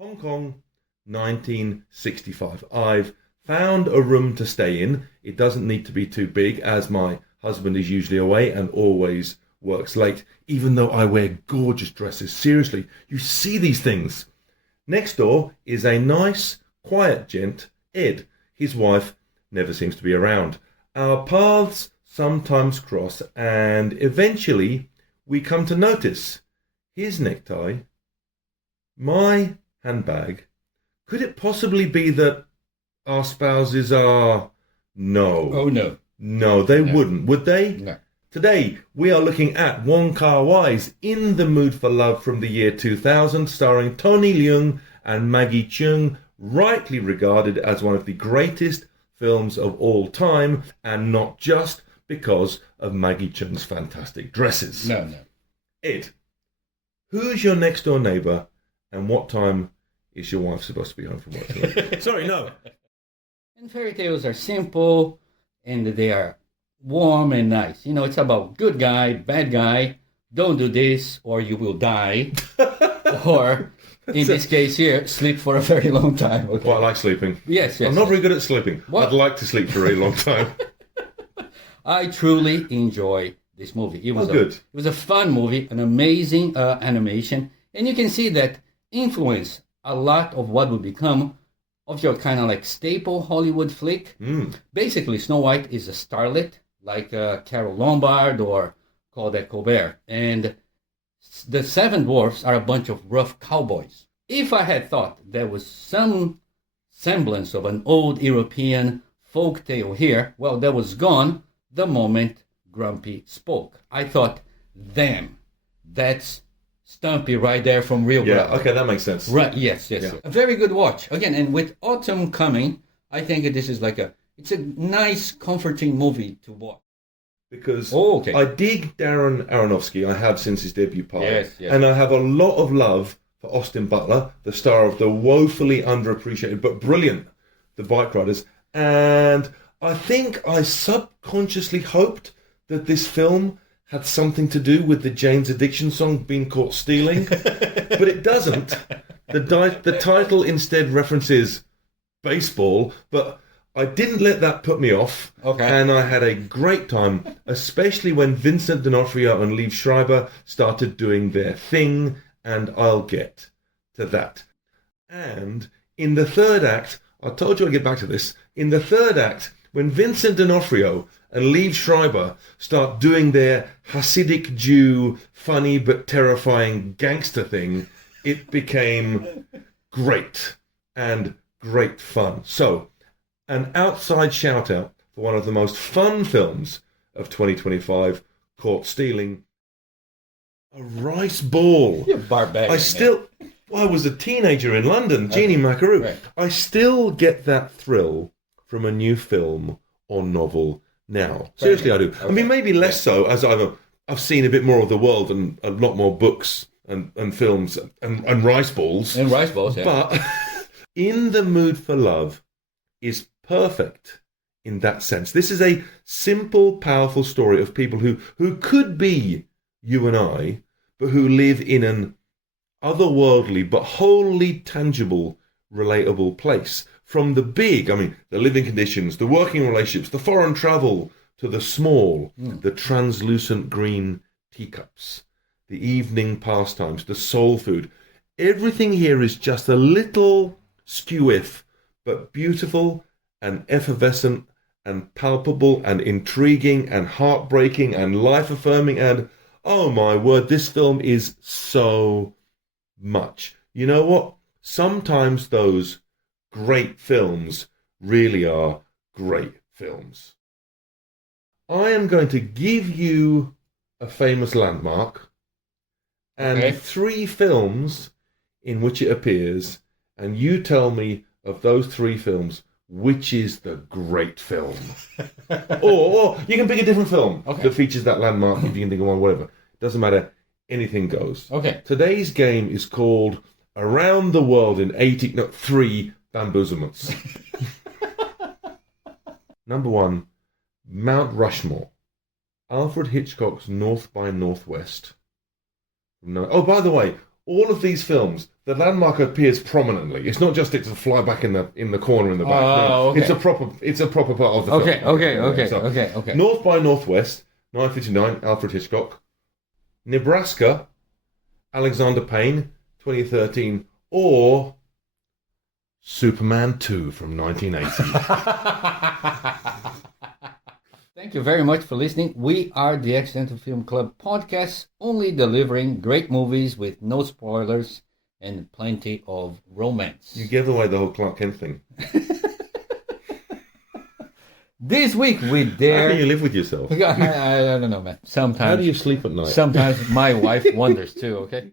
Hong Kong, 1965. I've found a room to stay in. It doesn't need to be too big, as my husband is usually away and always works late, even though I wear gorgeous dresses. Seriously, you see these things. Next door is a nice, quiet gent, Ed. His wife never seems to be around. Our paths sometimes cross, and eventually we come to notice his necktie, my handbag. Could it possibly be that our spouses are... No. Oh, no. No, they wouldn't, would they? No. Today, we are looking at Wong Kar-Wai's In the Mood for Love from the year 2000, starring Tony Leung and Maggie Cheung, rightly regarded as one of the greatest films of all time, and not just because of Maggie Cheung's fantastic dresses. No, no. Ed, who's your next door neighbour, and what time is your wife supposed to be home from work? Sorry, no. And fairy tales are simple, and they are warm and nice. You know, it's about good guy, bad guy, don't do this or you will die. Or, in this case here, sleep for a very long time. Okay? Well, I like sleeping. Yes, yes. I'm not very good at sleeping. What? I'd like to sleep for a very long time. I truly enjoy this movie. It was good. It was a fun movie, an amazing animation, and you can see that influenced a lot of what would become of your kind of like staple Hollywood flick. Basically, Snow White is a starlet, like Carol Lombard or Claudette Colbert. And the Seven Dwarfs are a bunch of rough cowboys. If I had thought there was some semblance of an old European folk tale here, well, that was gone the moment Grumpy spoke. I thought, damn, that's Stumpy right there from Rio Grande. Yeah, okay, that makes sense. Right, yes. Yeah. A very good watch. Again, and with autumn coming, I think this is it's a nice, comforting movie to watch. Because okay. I dig Darren Aronofsky, I have since his debut Pilot. Yes. And I have a lot of love for Austin Butler, the star of the woefully underappreciated but brilliant The Bike Riders. And I think I subconsciously hoped that this film had something to do with the Jane's Addiction song, Been Caught Stealing. But it doesn't. The title instead references baseball, but I didn't let that put me off. Okay. And I had a great time, especially when Vincent D'Onofrio and Liev Schreiber started doing their thing, and I'll get to that. And in the third act, I told you I'd get back to this, in the third act, when Vincent D'Onofrio and Liev Schreiber start doing their Hasidic Jew, funny but terrifying gangster thing, it became great and great fun. So, an outside shout out for one of the most fun films of 2025, Caught Stealing. A rice ball. You're barbarian. I was a teenager in London, Jeannie Macaroon. Right. I still get that thrill from a new film or novel now. Seriously, I do. Okay. I mean, maybe less so, as I've seen a bit more of the world and a lot more books and films and rice balls. And rice balls, yeah. But In the Mood for Love is perfect in that sense. This is a simple, powerful story of people who could be you and I, but who live in an otherworldly but wholly tangible, relatable place. From the big, I mean, the living conditions, the working relationships, the foreign travel, to the small, the translucent green teacups, the evening pastimes, the soul food. Everything here is just a little skew-if, but beautiful and effervescent and palpable and intriguing and heartbreaking and life-affirming and, oh my word, this film is so much. You know what? Sometimes those great films really are great films. I am going to give you a famous landmark and 3 films in which it appears, and you tell me of those 3 films which is the great film. or you can pick a different film that features that landmark if you can think of one, whatever. Doesn't matter. Anything goes. Okay. Today's game is called Around the World in 3 Bamboozlements. Number 1, Mount Rushmore. Alfred Hitchcock's North by Northwest. No. Oh, by the way, all of these films, the landmark appears prominently. It's not just it's a fly back in the corner in the back. No, okay. It's a proper part of the film. Okay. North by Northwest, 1959, Alfred Hitchcock. Nebraska, Alexander Payne, 2013, or Superman 2 from 1980. Thank you very much for listening. We are the Accidental Film Club podcast, only delivering great movies with no spoilers and plenty of romance. You gave away the whole Clark Kent thing. This week we dare... How can you live with yourself? I don't know, man. Sometimes... How do you sleep at night? Sometimes my wife wonders too, okay?